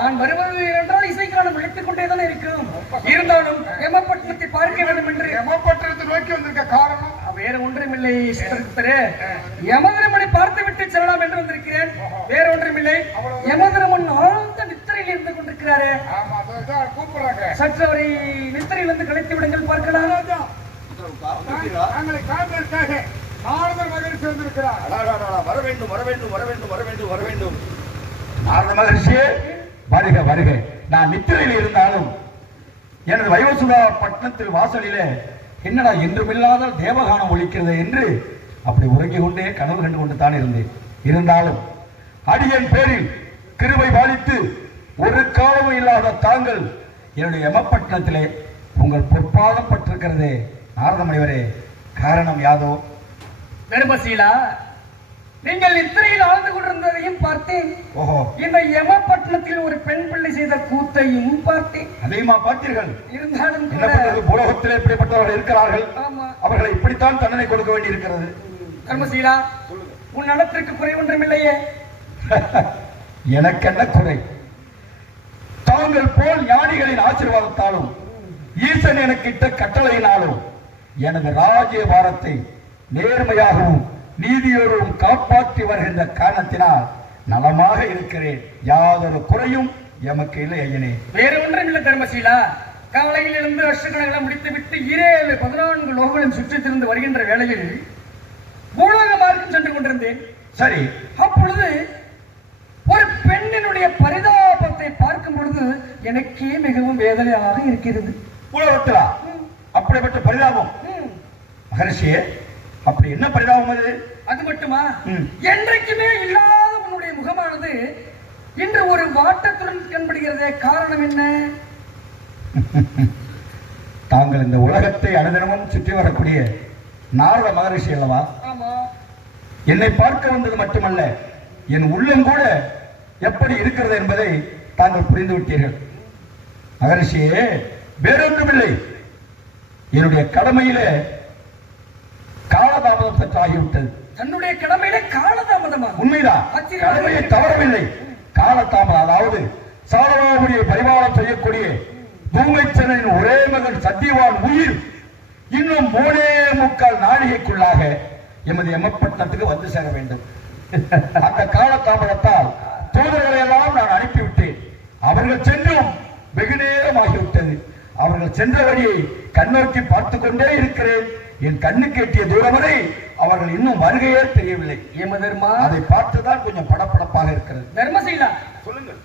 நான் வருவது என்றால் இசைக்காலம் விழித்துக் கொண்டேதான் இருக்கும். இருந்தாலும் யமப்பட்டினத்தை பார்க்க வேண்டும் என்று யமப்பட்டினத்தை நோக்கி வந்திருக்க காரணம் வேற ஒன்றுமில்லை. யமதர்மனை பார்த்து விட்டு செல்லலாம் என்று வந்திருக்கிறேன். வேற ஒன்றுமில்லை. யமதர்மன் ஆழ்ந்த நித்திரையில் இருந்து கொண்டிருக்கிறாரே, கூப்பிடுறாங்க. சற்று அவரை நித்திரையிலிருந்து கலைத்து விடுங்கள், பார்க்கலாம். நாங்களை காண்பதற்காக நாரத மகரிஷி வந்திருக்கிறார். வர வேண்டும், வர வேண்டும், வர வேண்டும், வர வேண்டும், வர வேண்டும். நாரத மகரிஷியே வருக வருக. நான் நித்திரையில் இருந்தாலும் எனது வைவசுதா பட்டணத்தில் வாசலிலே என்னடா என்றுமில்லாத தேவகானம் ஒலிக்கிறது என்று அப்படி உறங்கிக் கொண்டே கனவு கண்டு கொண்டு தான் இருந்தேன். இருந்தாலும் அடியன் பேரில் கிருபை பாலித்து ஒரு காலமும் இல்லாத தாங்கள் என்னுடைய யமப்பட்டினத்திலே உங்கள் பொற்பாதம் பட்டிருக்கிறதே நாரத முனிவரே, காரணம் யாதோ? தர்மசீலா, நீங்கள் நித்திரையில் ஆழ்ந்து கொண்டிருந்ததையும் பார்த்தேன். ஓஹோ, இந்த யமப்பட்டினத்தில் ஒரு பெண் பிள்ளை செய்த கூத்தையும் பார்த்தேன். அதையுமா பார்த்தீர்கள்? இருந்தாலும் உலகத்திலே இப்படிப்பட்டவர்கள் இருக்கிறார்கள். அவர்களை இப்படித்தான் தண்டனை கொடுக்க வேண்டி இருக்கிறது. தர்மசீலா, உன் நலத்திற்கு குறை ஒன்றுமில்லையே. எனக்கு என்ன குறை? தாங்கள் போல் ஞானிகளின் ஆசீர்வாதத்தாலும் ஈசன் எனக்கு இட்ட கட்டளையினாலும் எனது ராஜ்ய பாரத்தை நேர்மையாகவும் நீதியோடும் காப்பாற்றி வருகின்ற காரணத்தினால் நலமாக இருக்கிறேன். யாதொரு குறையும் எமக்கு இல்லை ஐயனே. வேறு ஒன்றும் இல்லை தர்மசீலா. காலையில் இருந்து வருஷக்கணக்கில் முடித்து விட்டு 14 லோகங்களின் சுற்றித்திருந்து வருகின்ற வேளையில் பூலோக மார்க்கம் சென்று கொண்டிருந்தேன். சரி, அப்பொழுது ஒரு பெண்ணினுடைய பரிதாபத்தை பார்க்கும் பொழுது எனக்கே மிகவும் வேதனையாக இருக்கிறது. உலகத்திலா அப்படிப்பட்ட பரிதாபம்? மகரிஷியே, அப்படி என்ன பரிதாபம் அது? அது மட்டுமா, என்றைக்குமே இல்லாத உன்னுடைய முகமானது இன்று ஒரு வாட்டத்துடன் தென்படுகிறதே, காரணம் என்ன? தாங்கள் இந்த உலகத்தை அனுதினமும் சுற்றி வரக்கூடிய நாரத மகரிஷி அல்லவா? ஆமா. என்னை பார்க்க வந்தது மட்டுமல்ல, என் உள்ளம் கூட எப்படி இருக்கிறது என்பதை தாங்கள் புரிந்து விட்டீர்கள். மகரிஷியே, வேறொன்றுமில்லை, என்னுடைய கடமையிலே காலதாமதம் சற்று ஆகிவிட்டது. தன்னுடைய கடமையிலே காலதாமதமா? உண்மைதான், கடமையை தவறவில்லை. காலதாமதம், அதாவது சாலவாவுடைய பரிமாணம் செய்யக்கூடிய பூமைச்சனின் ஒரே மகன் சத்தியவான் உயிர் இன்னும் 3.25 நாழிகைக்குள்ளாக எமது யமப்பட்டினத்துக்கு வந்து சேர வேண்டும். அந்த காலதாமதத்தால் தூதர்களை எல்லாம் நான் அனுப்பிவிட்டேன். அவர்கள் சென்றும் வெகு நேரம் ஆகிவிட்டது. அவர்கள் சென்ற வழியை கண்ணோக்கி பார்த்து கொண்டே இருக்கிறேன். என் கண்ணுக்கு எட்டிய தூரம் வரை அவர்கள் இன்னும் வருகையே தெரியவில்லை. ஏமதர்மா, அதை பார்த்துதான் கொஞ்சம் படப்படப்பாக இருக்கிறது. தர்மசீலா, சொல்லுங்கள்.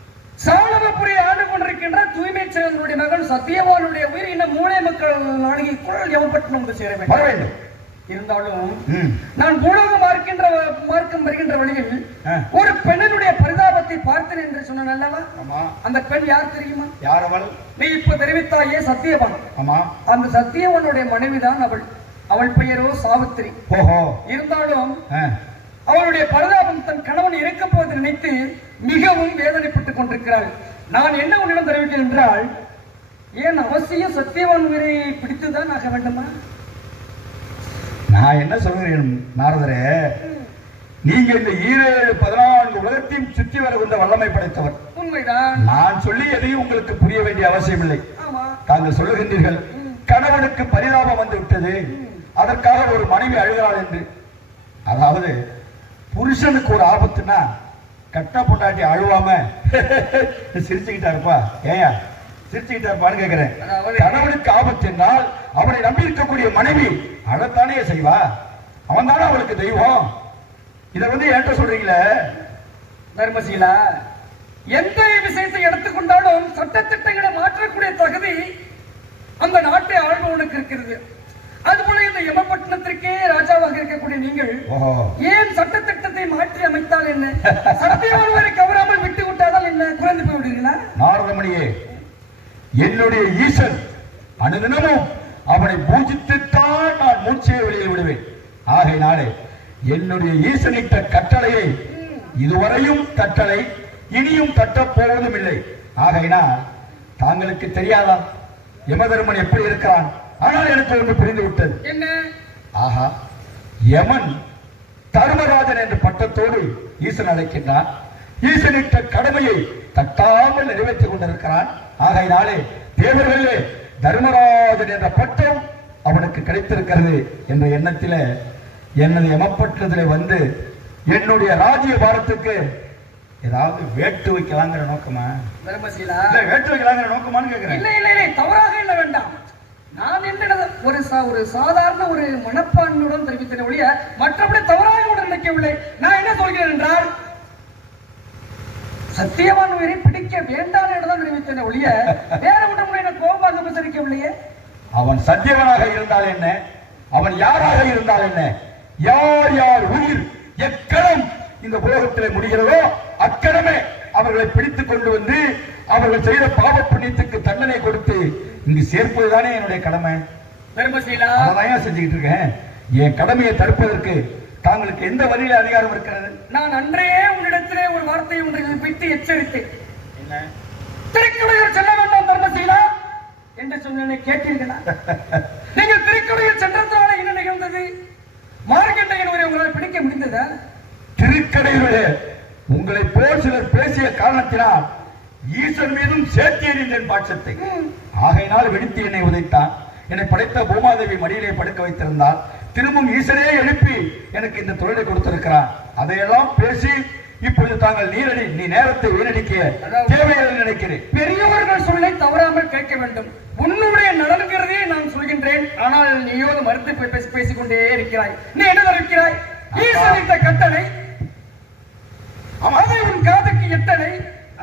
சாலவபுரி ஆண்டு கொண்டிருக்கின்ற தூய்மை சேவனுடைய மகன் சத்தியவானுடைய உயிர் இன்னும் 3.25 நாழிகைக்குள் யமப்பட்டினம் வந்து சேர வேண்டும். இருந்தாலும் நான் பூலோகம் மார்க்கம் வருகின்ற வழியில் ஒரு பெண்ணினுடைய பரிதாபத்தை பார்த்தேன் என்று சொன்ன அல்லவா? அந்த பெண் யார் தெரியுமா? யார் அவள்? நீ இப்ப தெரிவித்தாயே, சத்தியவான். ஆமா, அந்த சத்தியவானுடைய மனைவிதான் அவள். அவள் பெயரோ சாவித்திரி. ஓஹோ. இருந்தாலும் அவளுடைய பரிதாபம் தன் கணவன் இறக்க போவதை நினைத்து மிகவும் வேதனைப்பட்டுக் கொண்டிருக்கிறாள். நான் என்ன உன்னிடம் தெரிவிக்கிறேன் என்றால், ஏன் அவசியம் சத்தியவான் உயிரை பிடித்துதான் ஆக வேண்டுமா? நான் என்ன சொல்கிறேன் நாரதரே, நீங்க இந்த 14 உலகத்தையும் சுற்றி வருகின்ற வல்லமை படைத்தவர். உண்மைதான். நான் சொல்லி எதையும் உங்களுக்கு புரிய வேண்டிய அவசியம் இல்லை. தாங்கள் சொல்லுகின்றீர்கள் கணவனுக்கு பரிதாபம் வந்து விட்டது, அதற்காக ஒரு மனைவி அழுகிறாள் என்று. அதாவது புருஷனுக்கு ஒரு ஆபத்துனா கட்ட பொண்டாட்டி அழுவாம சிரிச்சுக்கிட்டா இருப்பா? ஏயா சிரிச்சுக்கிட்டா இருப்பான்னு கேட்கிறேன். கணவனுக்கு ஆபத்து என்றால் அவனை நம்பி இருக்கக்கூடிய மனைவி அழத்தானே செய்வா. அவன் தானே அவளுக்கு தெய்வம். இதை என்கிட்ட சொல்றீங்களே? தர்மசீலா, எந்த விஷயத்தை எடுத்துக்கொண்டாலும் சட்டத்திட்டங்களை மாற்றக்கூடிய தகுதி அந்த நாட்டை ஆள்பவனுக்கு இருக்கிறது. அதுபோல இந்த யமப்பட்டினத்திற்கே ராஜாவாக இருக்கக்கூடிய நீங்கள் ஏன் சட்டத்திட்டத்தை மாற்றி அமைத்தால் என்ன? சத்தியவான் கவராமல் விட்டு விட்டாதால் என்ன? குறைந்து போய் விடுவீங்களா? நாரதமணியே, என்னுடைய ஈசன் அனுதினமும் அவனை பூஜித்துத்தான் நான் மூச்சையை வெளியில் விடுவேன். ஆகையினாலே என்னுடைய ஈசனிட்ட கட்டளையை இதுவரையும் தட்டளை இனியும் தட்டப் போவதும் இல்லை. ஆகையினால் தாங்களுக்கு தெரியாதா யமதர்மன் எப்படி இருக்கிறான்? ஆனால் எனக்கு ஒன்று புரிந்து விட்டது. என்ன? ஆஹா, யமன் தர்மராஜன் என்ற பட்டத்தோடு ஈசன் அழைக்கின்றான். ஈசனிட்ட கடமையை தட்டாமல் நிறைவேற்றிக் கொண்டிருக்கிறான். ஆகையினாலே தேவர்களே தர்மராஜன் என்ற பட்டம் அவனுக்கு கிடைத்திருக்கிறது என்ற எண்ணத்திலே எனது எமப்பட்டத்திலே வந்து என்னுடைய ராஜ்ய பாரத்துக்கு ஏதாவது வேட்டு வைக்கலாங்கிற நோக்கமா? தர்மசீலா, வேட்டு வைக்கலாங்கிற நோக்கமான்னு கேட்கிறேன். இல்லை இல்லை இல்லை, தவறாக இல்லை, வேண்டாம். நான் என்ன ஒரு சாதாரண ஒரு மனப்பான்மையுடன் தெரிவித்தேன் ஒழிய மற்றபடி தவறாக கூட நினைக்கவில்லை. நான் என்ன சொல்கிறேன் என்றால், சத்தியவான் உயிரை பிடிக்க வேண்டாம் என்றுதான் தெரிவித்தேன் ஒழிய வேற ஒன்றும் என்ன கோபமாக உபசரிக்கவில்லையே. அவன் சத்தியவனாக இருந்தால் என்ன, அவன் யாராக இருந்தால் என்ன, யார் யார் உயிர் எக்கணம் இந்த உலகத்திலே முடிகிறதோ அக்கணமே அவர்களை பிடித்துக் கொண்டு வந்து அவர்கள் செய்த பாவ புண்ணியத்துக்கு தண்டனை கொடுத்து இங்கு சேர்ப்பதுதானே என்னுடைய கடமை. தர்மசீலா, அதான் செஞ்சுக்கிட்டு இருக்கேன். என் கடமையை தடுப்பதற்கு தாங்களுக்கு எந்த வழியில அதிகாரம் இருக்கிறது? நான் அன்றே உன்னிடத்திலே ஒரு வார்த்தையை ஒன்றை பிடித்து எச்சரித்தேன். என்ன? திருக்கடையூர் செல்ல வேண்டாம் தர்மசீலா என்று சொன்ன கேட்டீர்களா? நீங்கள் திருக்கடையூர் சென்றதுனால என்ன நிகழ்ந்தது? மார்க்கண்டையன் உரை உங்களால் பிடிக்க முடிந்ததா? திருக்கடையூரிலே உங்களை போல் சிலர் பேசிய காரணத்தினால் ஈசன் மீதும் சேர்த்தி எறிந்தேன் பாட்சத்தை. ஆகையினால் வெடித்து என்னை உதைத்தான். என்னை படைத்த பூமாதேவி மடியிலே படுக்க வைத்திருந்தால் திரும்பவும் ஈசனே எழுப்பி எனக்கு இந்த தொழிலை கொடுத்திருக்கிறான். அதையெல்லாம் பேசி இப்பொழுது தாங்கள் நீ நேரத்தை வீணடிக்க தேவையில்லை நினைக்கிறேன். பெரியவர்கள் சொல்லை தவறாமல் கேட்க வேண்டும். உன்னுடைய நலன்கிறதே நான் சொல்கின்றேன். ஆனால் நீயோ மறுத்து பேசிக்கொண்டே இருக்கிறாய். நீ என்ன இருக்கிறாய்? ஈசனித்த கட்டளை அதை உன் காதுக்கு எட்டலை.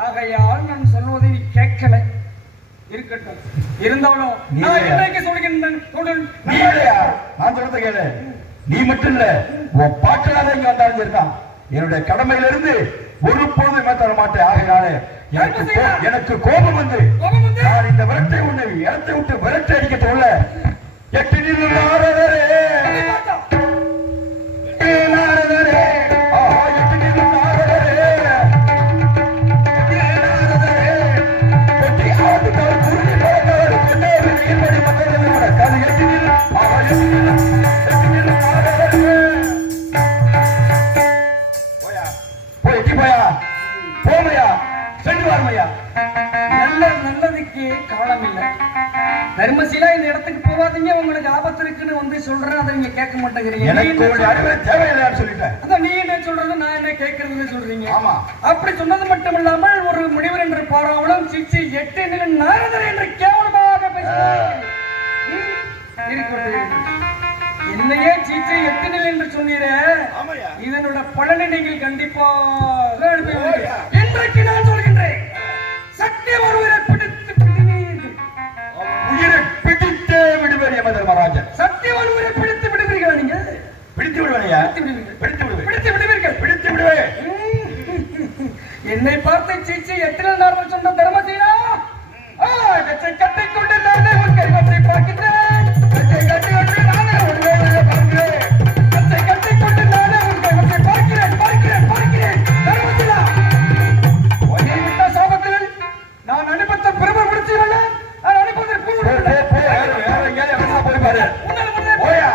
ஆகையால் நான் சொல்வதை நீ கேட்கலை. இருக்கட்டும், இருந்தாலும் நான் இன்றைக்கு சொல்கின்றேன். நான் சொல்றத கேளு. நீ மட்டும் இல்ல, உன் பாட்டனாக இங்க வந்தாலும் சரிதான். என்னுடைய கடமையிலிருந்து ஒரு பொழுதுமே தர மாட்டேன். ஆகையினாலே எனக்கு கோபம் வந்து நான் இந்த விரட்டை உன்னை இடத்தை விட்டு விரட்டை அடிக்கட்டுள்ள எட்டு நீர் நல்லதுக்கு காலம் இல்லை. தர்மசீலா, இந்த இடத்துக்கு போவாதீங்க, உங்களுக்கு ஆபத்து இருக்குன்னு வந்து சொல்றேன். அதை நீங்க கேட்க மாட்டேங்கிறீங்க. அதான் நீ என்ன சொல்றது, நான் என்ன கேட்கறதுன்னு சொல்றீங்க. அப்படி சொன்னது மட்டும் இல்லாமல் ஒரு முனிவர் என்று பாராவளும் சிச்சி 8 நிலை நாரதர் என்று கேவலமாக பேசுகிறீர்கள். என்னையே சீச்சை 8 நிலை என்று சொன்னீரே, இதனோட பலனை நீங்கள் கண்டிப்பாக இன்றைக்கு நான் சொல்கின்றேன். சத்தியம் ஒருவரை பிடித்து விடுவீர்கள். உயிரை பிடித்தே விடுவேன் யமதர்மராஜன். சத்தியம் ஒருவரை பிடித்து விடுவீர்களா? நீங்க பிடித்து விடுவேனையா? பிடித்து விடுவேன். என்னை பார்த்து சீச்சி 8 நிலை நாரதர் சொன்ன தர்மசீலா, கட்டை கொண்டு நானே உன் கைவற்றை பார்க்கின்றேன். கட்டை நானே உன் வேலையை பார்க்கிறேன். கட்டை கொண்டு நானே உன் கைவற்றை பார்க்கிறேன். தர்மசீலா, ஒரே விட்ட சாபத்தில் நான் அனுப்பத்த பெருமை முடிச்சவல்ல. நான் அனுப்பதை போய் பாரு. போயா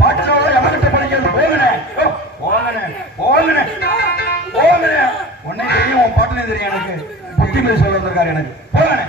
பாட்டோட எமகிட்ட படிக்கிறது. போங்கனே உன்னை தெரியும், உன் பாட்டிலே தெரியும். எனக்கு புத்தி சொல்ல வந்திருக்காரு. எனக்கு போகணே.